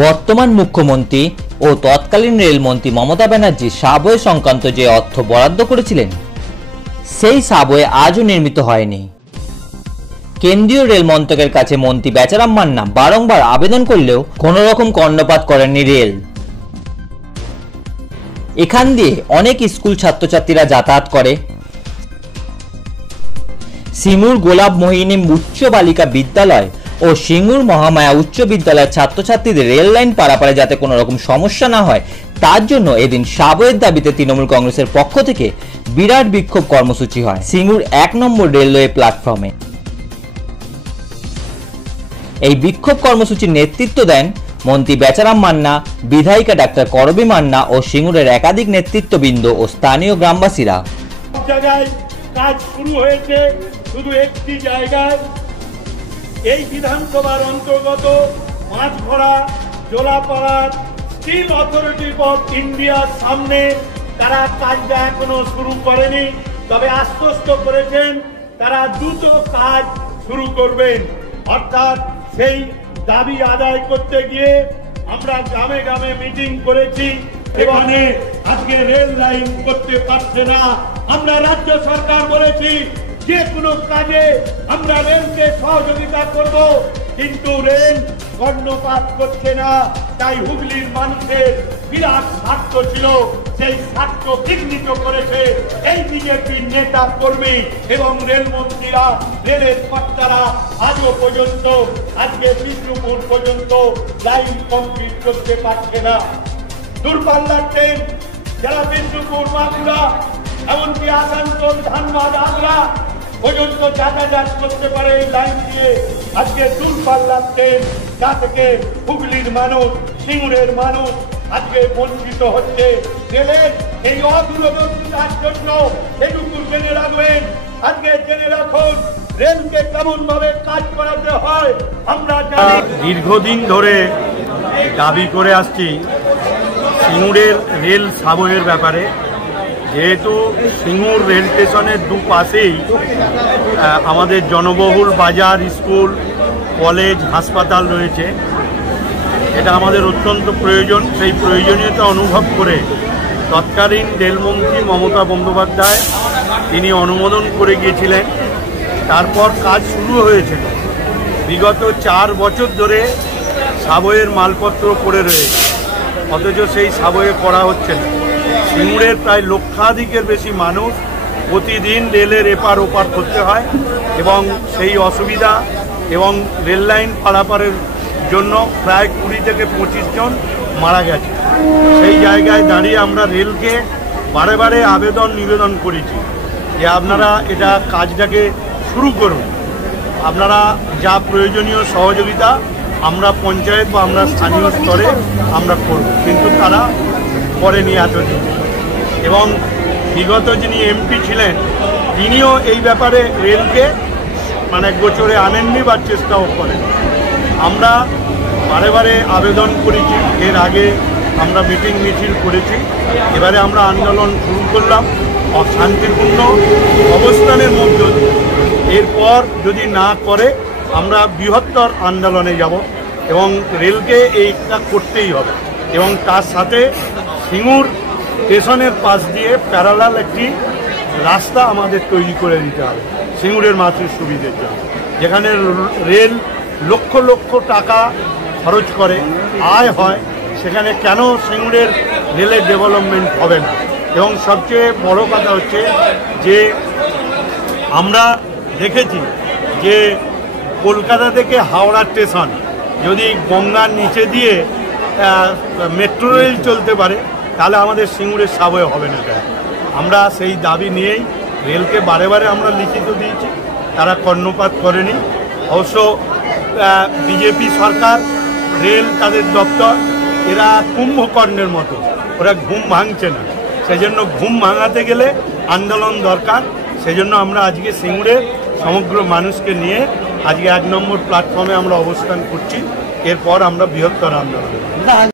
বর্তমান মুখ্যমন্ত্রী ও তৎকালীন রেলমন্ত্রী মমতা ব্যানার্জি সাবওয়ে সংক্রান্ত যে অর্থ বরাদ্দ করেছিলেন সেই সাবওয়ে আজও নির্মিত হয়নি। কেন্দ্রীয় রেল মন্ত্রকের কাছে মন্ত্রী বেচারাম মান্না বারংবার আবেদন করলেও কোনো রকম কর্ণপাত করেননি রেল। এখান দিয়ে অনেক স্কুল ছাত্রছাত্রীরা যাতায়াত করে। সিঙ্গুর গোলাপ মোহিনী উচ্চ বালিকা বিদ্যালয় ও সিঙ্গুর মহামায়া উচ্চ বিদ্যালয়ের ছাত্রছাত্রীদের রেল লাইন পারাপারে যাতে কোনো রকম সমস্যা না হয় তার জন্য এদিন সাবওয়ের দাবিতে তৃণমূল কংগ্রেসের পক্ষ থেকে বিরাট বিক্ষোভ কর্মসূচি হয় সিঙ্গুর 1 নম্বর রেলওয়ে প্ল্যাটফর্মে। এই বিক্ষোভ কর্মসূচির নেতৃত্ব দেন মন্ত্রী বেচারাম মান্না, বিধায়িকা ডাক্তার করবী মান্না ও সিঙ্গুরের একাধিক নেতৃত্ববৃন্দ ও স্থানীয় গ্রামবাসীরা। কাজ শুরু হয়েছে শুধু একটি জায়গায়, এই বিধানসভার অন্তর্গত মাঝঘড়া জোলাপাড়ার স্টিল অথরিটি অফ ইন্ডিয়ার সামনে তারা কাজটা এখনো শুরু করেনি, তবে আশ্বস্ত করেছেন তারা দ্রুত কাজ শুরু করবেন। অর্থাৎ সেই দাবি আদায় করতে গিয়ে আমরা গ্রামে গ্রামে মিটিং করেছি। এখানে আজকে রেল লাইন করতে পারছে না, আমরা রাজ্য সরকার বলেছি যে কোনো কাজে আমরা রেলকে সহযোগিতা করব, কিন্তু রেল কর্ণপাত করছে না। তাই হুগলির মানুষের বিরাট স্বার্থ ছিল, সেই স্বার্থ বিঘ্নিত করেছে এই বিজেপির নেতা কর্মী এবং রেলমন্ত্রীরা, রেলের কর্তারা আজও পর্যন্ত আজকে বিষ্ণুপুর পর্যন্ত লাইন কমপ্লিট করতে পারছে না। দূরপাল্লার ট্রেন যারা বিষ্ণুপুর বাঁকুড়া এমনকি আসানসোল ধানবাদ আগ্রা পর্যন্ত যাতায়াত করতে পারে এই লাইন দিয়ে, আজকে দূরপাল্লার ট্রেন যা থেকে হুগলির মানুষ সিঙ্গুরের মানুষ আজকে বঞ্চিত হচ্ছে। রেলের এই অদূরদর্শিতার জন্য এটুকু জেনে রাখবেন, আজকে জেনে রাখুন রেলকে কেমন ভাবে কাজ করাতে হয় আমরা জানি। দীর্ঘদিন ধরে দাবি করে আসছি সিঙ্গুরের রেল সাবওয়ের ব্যাপারে, যেহেতু সিঙ্গুর রেল স্টেশনের দুপাশেই আমাদের জনবহুল বাজার, স্কুল, কলেজ, হাসপাতাল রয়েছে। এটা আমাদের অত্যন্ত প্রয়োজন। সেই প্রয়োজনীয়তা অনুভব করে তৎকালীন রেলমন্ত্রী মমতা বন্দ্যোপাধ্যায় তিনি অনুমোদন করে গিয়েছিলেন। তারপর কাজ শুরু হয়েছিল। বিগত 4 বছর ধরে সাবওয়ের মালপত্র পড়ে রয়েছে, অথচ সেই সাবওয়ে করা হচ্ছে না। সিঙ্গুরের প্রায় লক্ষাধিকের বেশি মানুষ প্রতিদিন রেলের এপার ওপার করতে হয় এবং সেই অসুবিধা এবং রেল লাইন পারাপারের জন্য প্রায় 20 থেকে 25 জন মারা গেছে। সেই জায়গায় দাঁড়িয়ে আমরা রেলকে বারে বারে নিবেদন করেছি যে আপনারা এটা কাজটাকে শুরু করুন, আপনারা যা প্রয়োজনীয় সহযোগিতা আমরা পঞ্চায়েত বা আমরা স্থানীয় স্তরে আমরা করব, কিন্তু তারা করেনি এতদিন। এবং বিগত যিনি এমপি ছিলেন তিনিও এই ব্যাপারে রেলকে গোচরে আনেননি বা চেষ্টাও করেন। আমরা বারে বারে আবেদন করেছি, এর আগে আমরা মিটিং মিছিল করেছি, এবারে আমরা আন্দোলন শুরু করলাম শান্তিপূর্ণ অবস্থানের মধ্য দিয়ে। এরপর যদি না করে আমরা বৃহত্তর আন্দোলনে যাব এবং রেলকে এইটা করতেই হবে। এবং তার সাথে সিঙ্গুর স্টেশনের পাশ দিয়ে প্যারালাল একটি রাস্তা আমাদের তৈরি করে দিতে হবে সিঙ্গুরের মানুষের সুবিধের জন্য, যেখানে রেল লক্ষ লক্ষ টাকা খরচ করে, আয় হয়, সেখানে কেন সিঙ্গুরের রেলের ডেভেলপমেন্ট হবে না। এবং সবচেয়ে বড় কথা হচ্ছে যে আমরা দেখেছি যে কলকাতা থেকে হাওড়া স্টেশন যদি গঙ্গার নিচে দিয়ে মেট্রো রেল চলতে পারে তাহলে আমাদের সিঙ্গুরের সাবওয়ে হবে না। আমরা সেই দাবি নিয়েই রেলকে বারে বারে আমরা লিখিত দিয়েছি, তারা কর্ণপাত করেনি। অবশ্য বিজেপি সরকার, রেল তাদের দপ্তর, এরা কুম্ভকর্ণের মতো, ওরা ঘুম ভাঙছে না। সেজন্য ঘুম ভাঙাতে গেলে আন্দোলন দরকার। সেজন্য আমরা আজকে সিঙ্গুরের সমগ্র মানুষকে নিয়ে আজকে 1 নম্বর প্ল্যাটফর্মে আমরা অবস্থান করছি। এরপর আমরা বৃহত্তর আন্দোলন